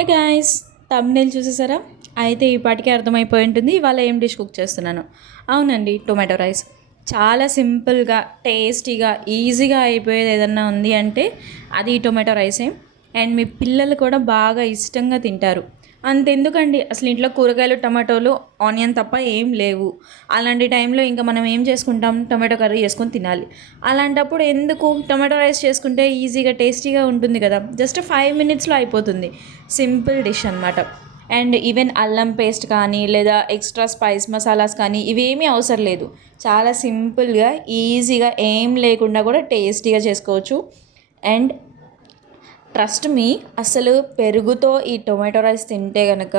Hey guys, thumbnail చూసేసారా? అయితే ఈ పాటికి అర్థమైపోయి ఉంటుంది ఇవాళ ఏం డిష్ కుక్ చేస్తున్నాను. అవునండి, టొమాటో రైస్. చాలా సింపుల్గా, టేస్టీగా, ఈజీగా అయిపోయేది ఏదన్నా ఉంది అంటే అది టొమాటో రైసే. అండ్ మీ పిల్లలు కూడా బాగా ఇష్టంగా తింటారు. అంతెందుకండి, అసలు ఇంట్లో కూరగాయలు, టమాటోలు, ఆనియన్ తప్ప ఏం లేవు. అలాంటి టైంలో ఇంకా మనం ఏం చేసుకుంటాం? టొమాటో కర్రీ చేసుకొని తినాలి. అలాంటప్పుడు ఎందుకు టొమాటో రైస్ చేసుకుంటే ఈజీగా టేస్టీగా ఉంటుంది కదా. జస్ట్ 5 మినిట్స్లో అయిపోతుంది. సింపుల్ డిష్ అనమాట. అండ్ ఈవెన్ అల్లం పేస్ట్ కానీ లేదా ఎక్స్ట్రా స్పైస్ మసాలాస్ కానీ ఇవేమీ అవసరం లేదు. చాలా సింపుల్గా, ఈజీగా, ఏం లేకుండా కూడా టేస్టీగా చేసుకోవచ్చు. అండ్ ట్రస్ట్ మీ, అసలు పెరుగుతో ఈ టొమాటో రైస్ తింటే కనుక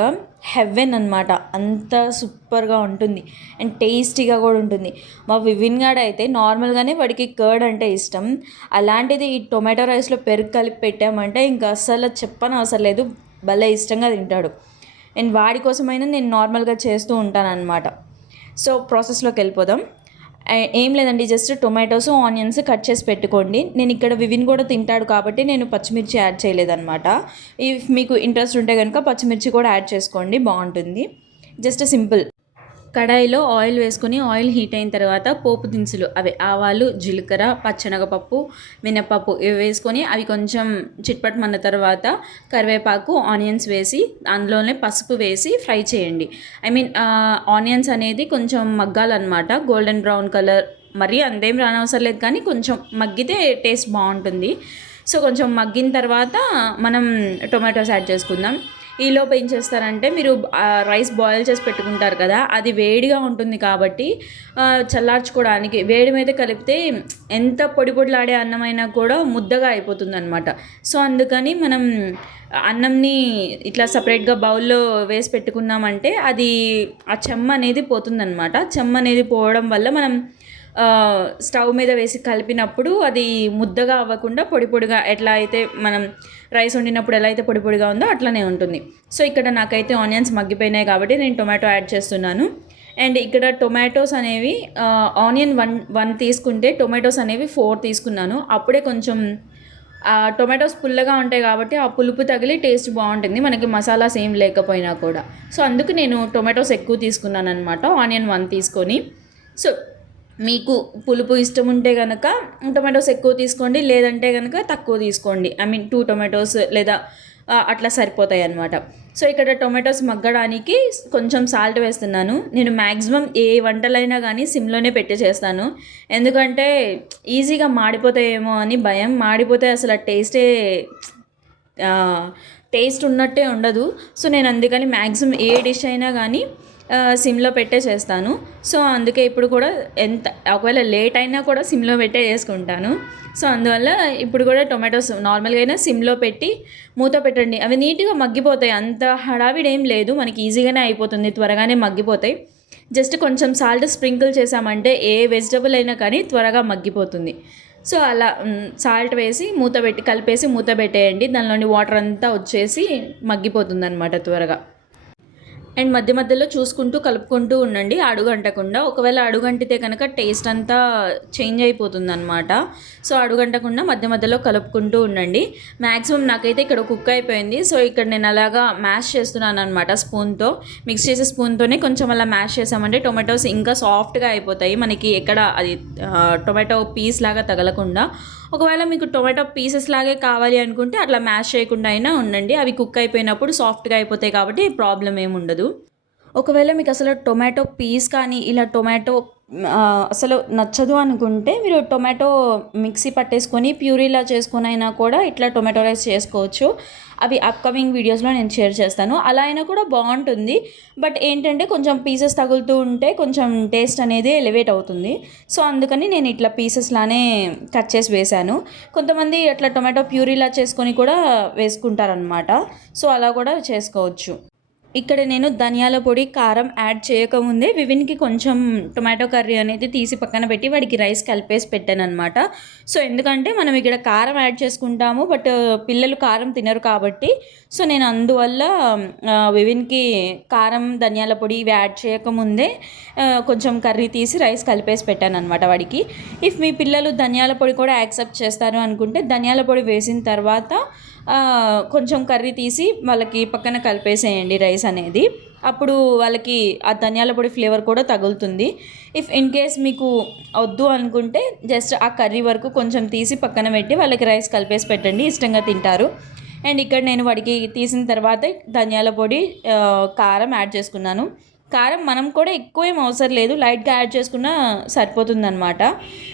హెవెన్ అనమాట. అంత సూపర్గా ఉంటుంది అండ్ టేస్టీగా కూడా ఉంటుంది. మా వివిన్ గాడు అయితే నార్మల్గానే వాడికి కర్డ్ అంటే ఇష్టం. అలాంటిది ఈ టొమాటో రైస్లో పెరుగు కలిపి పెట్టామంటే ఇంకా అసలు చెప్పని అవసరం లేదు, భలే ఇష్టంగా తింటాడు. అండ్ వాడి కోసమైనా నేను నార్మల్గా చేస్తూ ఉంటాను అనమాట. సో ప్రాసెస్లోకి వెళ్ళిపోదాం. ఏం లేదండి, జస్ట్ టొమాటోస్, ఆనియన్స్ కట్ చేసి పెట్టుకోండి. నేను ఇక్కడ వివిన్ కూడా తింటాడు కాబట్టి నేను పచ్చిమిర్చి యాడ్ చేయలేదన్నమాట. ఇఫ్ మీకు ఇంట్రెస్ట్ ఉంటే కనుక పచ్చిమిర్చి కూడా యాడ్ చేసుకోండి, బాగుంటుంది. Just simple. కడాయిలో ఆయిల్ వేసుకొని ఆయిల్ హీట్ అయిన తర్వాత పోపు దినుసులు, అవి ఆవాలు, జీలకర్ర, పచ్చెనగపప్పు, మినప్పప్పు ఇవి వేసుకొని అవి కొంచెం చిట్పటమన్న తర్వాత కరివేపాకు, ఆనియన్స్ వేసి అందులోనే పసుపు వేసి ఫ్రై చేయండి. ఆనియన్స్ అనేది కొంచెం మగ్గాలన్నమాట, గోల్డెన్ బ్రౌన్ కలర్. మరీ అంతేం రానవసరం లేదు, కానీ కొంచెం మగ్గితే టేస్ట్ బాగుంటుంది. సో కొంచెం మగ్గిన తర్వాత మనం టొమాటోస్ యాడ్ చేసుకుందాం. ఈలోపు ఏం చేస్తారంటే, మీరు రైస్ బాయిల్ చేసి పెట్టుకుంటారు కదా, అది వేడిగా ఉంటుంది కాబట్టి చల్లార్చుకోవడానికి వేడి మీద కలిపితే ఎంత పొడి పొడిలాడే అన్నమైనా కూడా ముద్దగా అయిపోతుంది అనమాట. సో అందుకని మనం అన్నంని ఇట్లా సపరేట్గా బౌల్లో వేసి పెట్టుకున్నామంటే అది ఆ చెమ్మ అనేది పోతుందన్నమాట. చెమ్మ అనేది పోవడం వల్ల మనం స్టవ్ మీద వేసి కలిపినప్పుడు అది ముద్దగా అవ్వకుండా పొడి పొడిగా, ఎట్లా అయితే మనం రైస్ వండినప్పుడు ఎలా అయితే పొడి పొడిగా ఉందో అట్లనే ఉంటుంది. సో ఇక్కడ నాకైతే ఆనియన్స్ మగ్గిపోయినాయి కాబట్టి నేను టొమాటో యాడ్ చేస్తున్నాను. అండ్ ఇక్కడ టొమాటోస్ అనేవి ఆనియన్ వన్ తీసుకుంటే టొమాటోస్ అనేవి 4 తీసుకున్నాను. అప్పుడే కొంచెం టొమాటోస్ పుల్లగా ఉంటాయి కాబట్టి ఆ పులుపు తగిలి టేస్ట్ బాగుంటుంది మనకి, మసాలాస్ ఏం లేకపోయినా కూడా. సో అందుకు నేను టొమాటోస్ ఎక్కువ తీసుకున్నాను అనమాట, ఆనియన్ 1 తీసుకొని. సో మీకు పులుపు ఇష్టం ఉంటే కనుక టొమాటోస్ ఎక్కువ తీసుకోండి, లేదంటే కనుక తక్కువ తీసుకోండి. 2 టొమాటోస్ లేదా అట్లా సరిపోతాయి అన్నమాట. సో ఇక్కడ టొమాటోస్ మగ్గడానికి కొంచెం సాల్ట్ వేస్తున్నాను. నేను మ్యాక్సిమం ఏ వంటలైనా కానీ సిమ్లోనే పెట్టి చేస్తాను, ఎందుకంటే ఈజీగా మాడిపోతాయేమో అని భయం. మాడిపోతే అసలు టేస్ట్ ఉన్నట్టే ఉండదు. సో నేను అందుకని మ్యాక్సిమం ఏ డిష్ అయినా కానీ సిమ్లో పెట్టే చేస్తాను. సో అందుకే ఇప్పుడు కూడా ఒకవేళ లేట్ అయినా కూడా సిమ్లో పెట్టే చేసుకుంటాను. సో అందువల్ల ఇప్పుడు కూడా టొమాటోస్ నార్మల్గా అయినా సిమ్లో పెట్టి మూత పెట్టండి, అవి నీట్గా మగ్గిపోతాయి. అంత హడావిడి ఏం లేదు, మనకి ఈజీగానే అయిపోతుంది, త్వరగానే మగ్గిపోతాయి. జస్ట్ కొంచెం సాల్ట్ స్ప్రింకిల్ చేసామంటే ఏ వెజిటబుల్ అయినా కానీ త్వరగా మగ్గిపోతుంది. సో అలా సాల్ట్ వేసి కలిపేసి మూత పెట్టేయండి, దానిలోని వాటర్ అంతా వచ్చేసి మగ్గిపోతుంది అనమాట త్వరగా. అండ్ మధ్య మధ్యలో చూసుకుంటూ కలుపుకుంటూ ఉండండి, అడుగంటకుండా. ఒకవేళ అడుగంటితే కనుక టేస్ట్ అంతా చేంజ్ అయిపోతుంది అనమాట. సో అడుగంటకుండా మధ్య మధ్యలో కలుపుకుంటూ ఉండండి. మ్యాక్సిమం నాకైతే ఇక్కడ కుక్ అయిపోయింది. సో ఇక్కడ నేను అలాగా మ్యాష్ చేస్తున్నాను అనమాట, స్పూన్తో మిక్స్ చేసే స్పూన్తోనే కొంచెం అలా మ్యాష్ చేసామంటే టొమాటోస్ ఇంకా సాఫ్ట్గా అయిపోతాయి మనకి, ఎక్కడ అది టొమాటో పీస్ లాగా తగలకుండా. ఒకవేళ మీకు టొమాటో పీసెస్ లాగే కావాలి అనుకుంటే అట్లా మ్యాష్ చేయకుండా అయినా ఉండండి, అవి కుక్ అయిపోయినప్పుడు సాఫ్ట్గా అయిపోతాయి కాబట్టి ప్రాబ్లం ఏమి ఉండదు. ఒకవేళ మీకు అసలు టొమాటో పీస్ కానీ ఇలా టొమాటో అసలు నచ్చదు అనుకుంటే మీరు టొమాటో మిక్సీ పట్టేసుకొని ప్యూరీలా చేసుకొని అయినా కూడా ఇట్లా టొమాటో రైస్ చేసుకోవచ్చు. అవి అప్కమింగ్ వీడియోస్లో నేను షేర్ చేస్తాను. అలా అయినా కూడా బాగుంటుంది. బట్ ఏంటంటే కొంచెం పీసెస్ తగులుతూ ఉంటే కొంచెం టేస్ట్ అనేది ఎలివేట్ అవుతుంది. సో అందుకని నేను ఇట్లా పీసెస్లానే కట్ చేసి వేశాను. కొంతమంది అట్లా టొమాటో ప్యూరీలా చేసుకొని కూడా వేసుకుంటారనమాట. సో అలా కూడా చేసుకోవచ్చు. ఇక్కడ నేను ధనియాల పొడి, కారం యాడ్ చేయకముందే వివిన్కి కొంచెం టొమాటో కర్రీ అనేది తీసి పక్కన పెట్టి వాడికి రైస్ కలిపేసి పెట్టాను అనమాట. సో ఎందుకంటే మనం ఇక్కడ కారం యాడ్ చేసుకుంటాము, బట్ పిల్లలు కారం తినరు కాబట్టి సో నేను అందువల్ల వివిన్కి కారం, ధనియాల పొడి ఇవి యాడ్ చేయకముందే కొంచెం కర్రీ తీసి రైస్ కలిపేసి పెట్టాను అనమాట వాడికి. ఇఫ్ మీ పిల్లలు ధనియాల పొడి కూడా యాక్సెప్ట్ చేస్తారు అనుకుంటే ధనియాల పొడి వేసిన తర్వాత కొంచెం కర్రీ తీసి వాళ్ళకి పక్కన కలిపేసేయండి రైస్ అనేది. అప్పుడు వాళ్ళకి ఆ ధనియాల పొడి ఫ్లేవర్ కూడా తగులుతుంది. ఇఫ్ ఇన్ కేస్ మీకు వద్దు అనుకుంటే జస్ట్ ఆ కర్రీ వరకు కొంచెం తీసి పక్కన పెట్టి వాళ్ళకి రైస్ కలిపేసి పెట్టండి, ఇష్టంగా తింటారు. అండ్ ఇక్కడ నేను వాడికి తీసిన తర్వాత ధనియాల పొడి, కారం యాడ్ చేసుకున్నాను. కారం మనం కూడా ఎక్కువ ఏం అవసరం లేదు, లైట్గా యాడ్ చేసుకున్నా సరిపోతుందన్నమాట.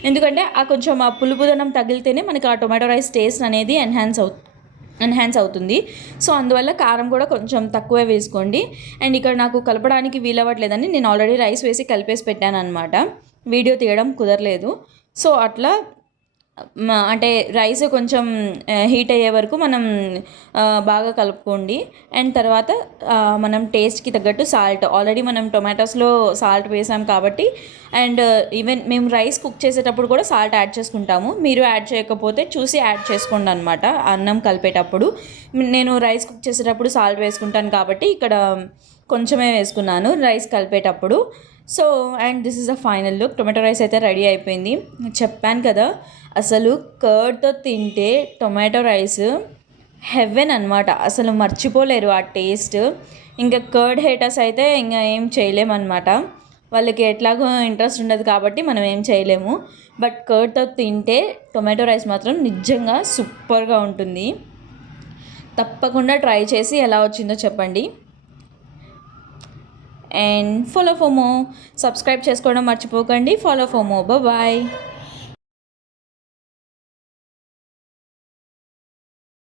ఎందుకంటే ఆ కొంచెం ఆ పులుపుదనం తగిలితేనే మనకి ఆ టొమాటో రైస్ టేస్ట్ అనేది ఎన్హాన్స్ అవుతుంది. సో అందువల్ల కారం కూడా కొంచెం తక్కువే వేసుకోండి. అండ్ ఇక్కడ నాకు కలపడానికి వీలవ్వట్లేదని నేను ఆల్రెడీ రైస్ వేసి కలిపేసి పెట్టాను అనమాట. వీడియో తీయడం కుదరలేదు. సో అట్లా అంటే రైస్ కొంచెం హీట్ అయ్యే వరకు మనం బాగా కలుపుకోండి. అండ్ తర్వాత మనం టేస్ట్కి తగ్గట్టు సాల్ట్, ఆల్రెడీ మనం టొమాటోస్లో సాల్ట్ వేసాం కాబట్టి, అండ్ ఈవెన్ మేము రైస్ కుక్ చేసేటప్పుడు కూడా సాల్ట్ యాడ్ చేసుకుంటాము. మీరు యాడ్ చేయకపోతే చూసి యాడ్ చేసుకోండి అనమాట. అన్నం కలిపేటప్పుడు నేను రైస్ కుక్ చేసేటప్పుడు సాల్ట్ వేసుకుంటాను కాబట్టి ఇక్కడ కొంచెమే వేసుకున్నాను రైస్ కలిపేటప్పుడు. So and this is the final look. Tomato rice అయితే రెడీ అయిపోయింది. చెప్పాను కదా, అసలు కర్డ్తో తింటే టొమాటో రైస్ హెవెన్ అనమాట. అసలు మర్చిపోలేరు ఆ టేస్ట్. ఇంకా కర్డ్ హేటర్స్ అయితే ఇంకా ఏం చేయలేమన్నమాట. వాళ్ళకి ఎట్లాగో ఇంట్రెస్ట్ ఉండదు కాబట్టి మనం ఏం చేయలేము. బట్ కర్డ్తో తింటే టొమాటో రైస్ మాత్రం నిజంగా సూపర్గా ఉంటుంది. తప్పకుండా ట్రై చేసి ఎలా వచ్చిందో చెప్పండి. And follow for more, subscribe చేసుకోవడం మర్చిపోకండి. Follow for more. బాయ్.